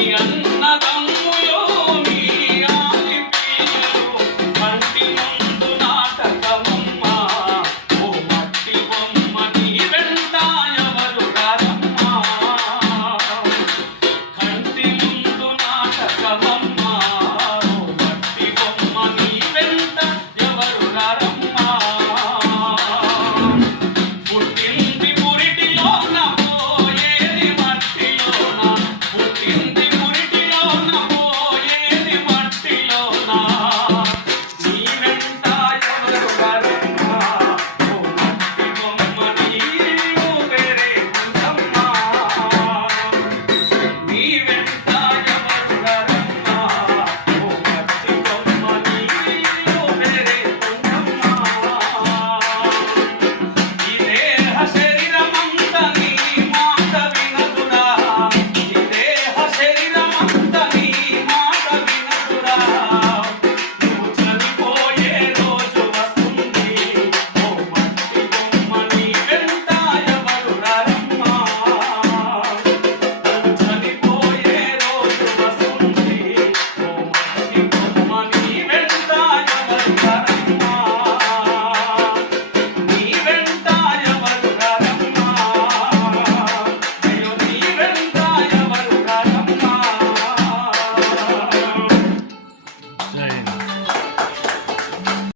Yeah.